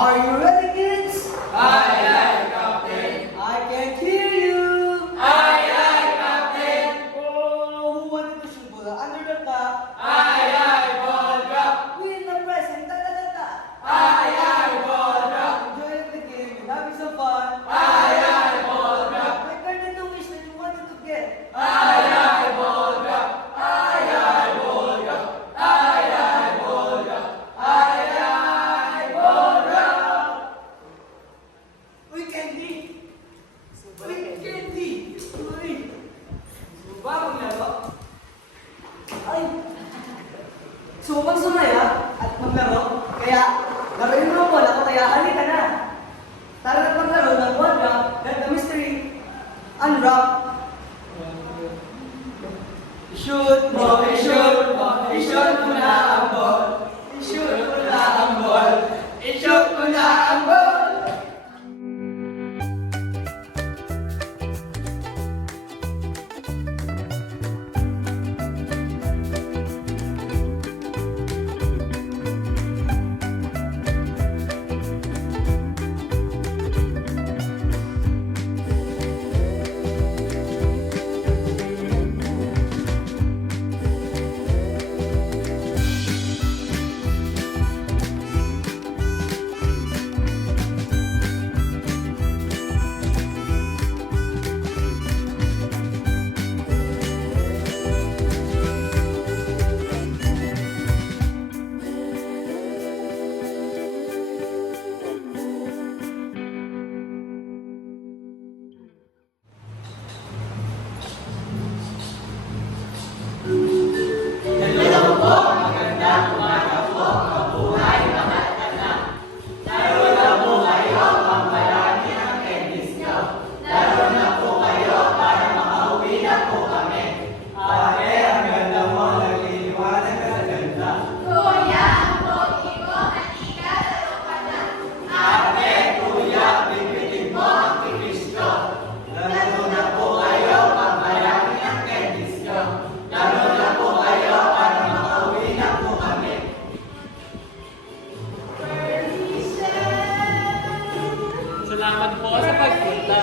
Are you ready, kids? Aye, aye, Captain. I can't hear you. Aye, aye, Captain. Oh, who wanted to shoot Buddha under the top? Aye, aye, ball drop. We in the present, ta-ta-ta-ta. Aye, aye, ball drop. Enjoying the game and having some fun. Aye, aye, ball drop. My garden wish that you wanted to get. Aye, aye, ball drop. Aye, aye, ball drop. Aye, aye, ball drop. Aye, aye, ball drop. Uy, Candy! Uy, Candy! Uy! Ba, maglaro? Ay! Gusto mo bang sumaya at maglaro? Kaya, laruin mo ang bola ko, kaya halika na! Tara na maglaro ng one drop, let the mystery unwrap. Shoot mo, i-shoot mo, i-shoot mo na ang ball. I-shoot mo na ang ball. I-shoot mo na ang ball. Salamat po sa pagpunta.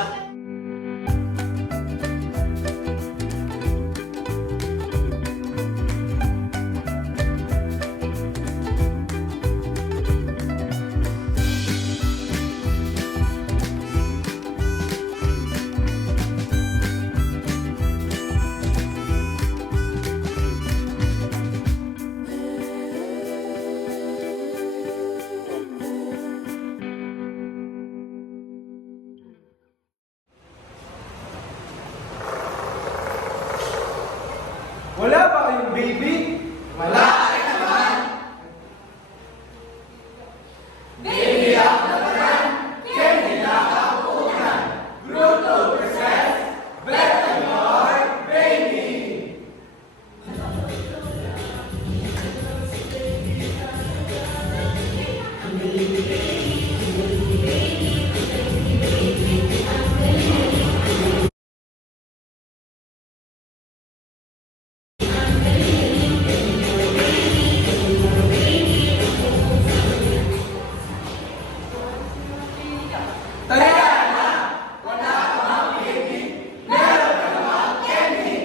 Wala ba kayong baby? Wala ka naman. Baby ako naman. Candy na kapunan. Bruto presents Better Your Baby. Teka na! Wala ka bang baby? Meron ka namang candy!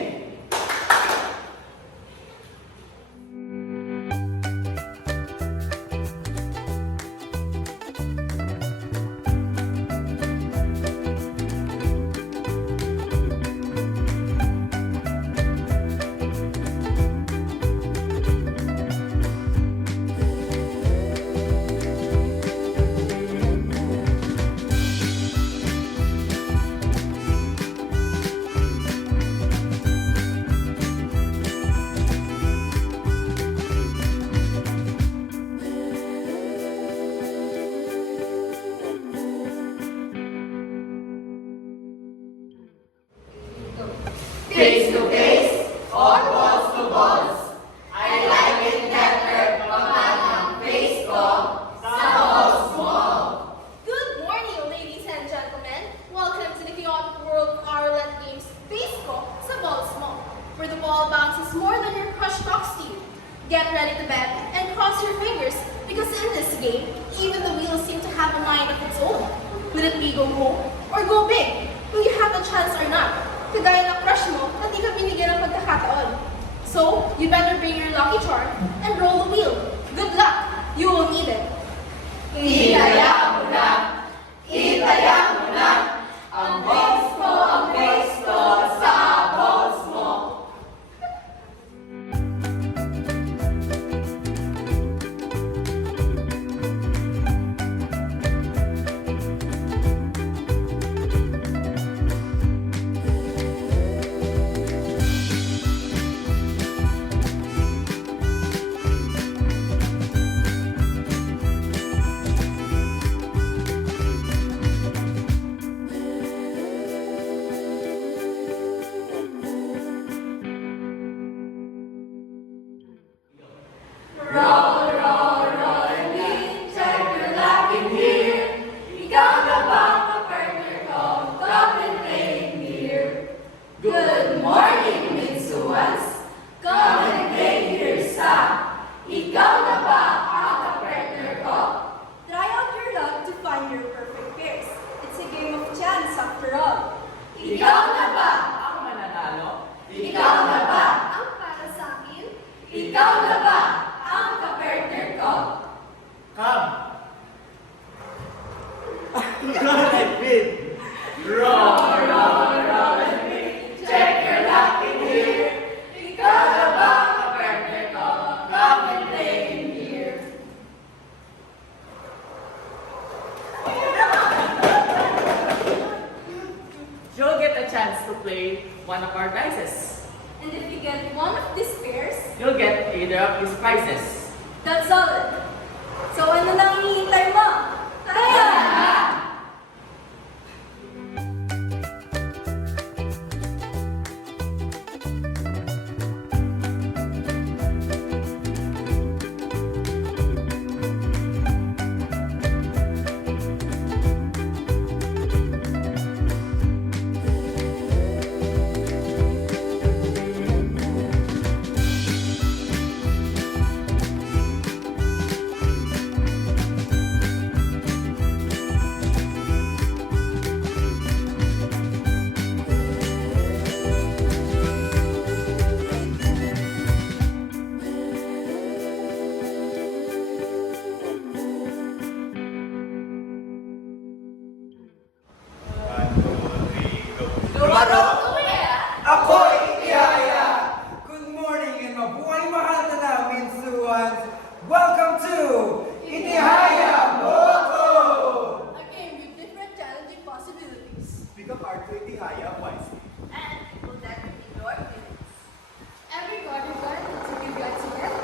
Face to face or balls to balls. I like it better kapag ang face ko sa balls mo. Good morning, ladies and gentlemen. Welcome to the chaotic world of Arlet Games Baseball sa Balls Mo, where the ball bounces more than your crush talks to you. Get ready to bet and cross your fingers Because in this game, even the wheels seem to have a mind of its own. Will it be go home or go big? Will you have a chance or not? Kagaya ng crush mo na di ka binigyan ng pagkakataon. So, you better bring your lucky charm and roll the wheel. Good luck! You will need it. Hitaya mo na, hitaya mo na, ang face ko sa balls mo. Good morning, Mitsuans. Come and play here sa. Ikaw na ba ang ka-partner ko? Try out your luck to find your perfect pairs. It's a game of chance after all. Ikaw na ba Ako mananalo? Ikaw na ba? Ang para sa akin, Ikaw na ba ang ka-partner ko? Come. Run and win. Check your luck in here. Ikaw na ba ang ka-partner ko? Come and play in here. You'll get a chance to play one of our prizes. And if you get one of these pairs, You'll get either of these prizes. that's solid. So ano nang hinihintay mo? Tara! Ako'y Itihaya! Good morning and mabuhay mahal na namin, Suwans! Welcome to Itihaya Moto! A game with different challenging possibilities. Pick a card to Itihaya wisely. And people that will be your winners. every quarter card is a good guide to get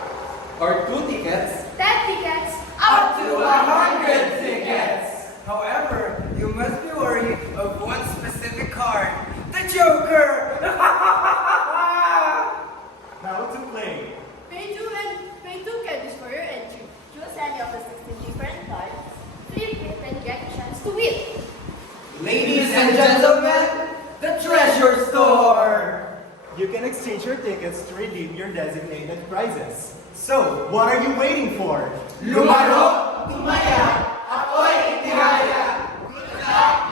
Or 2 tickets. 10 tickets Up to 100 tickets! However, you must be worried of one specific card. The Joker! Now to play. Pay two candies for your entry. Choose any of the 16 different cards. flip it and get a chance to win. Ladies and gentlemen, the treasure store! You can exchange your tickets to redeem your designated prizes. So, what are you waiting for? Lumaro, tumaya, ako'y Itihaya! Good luck!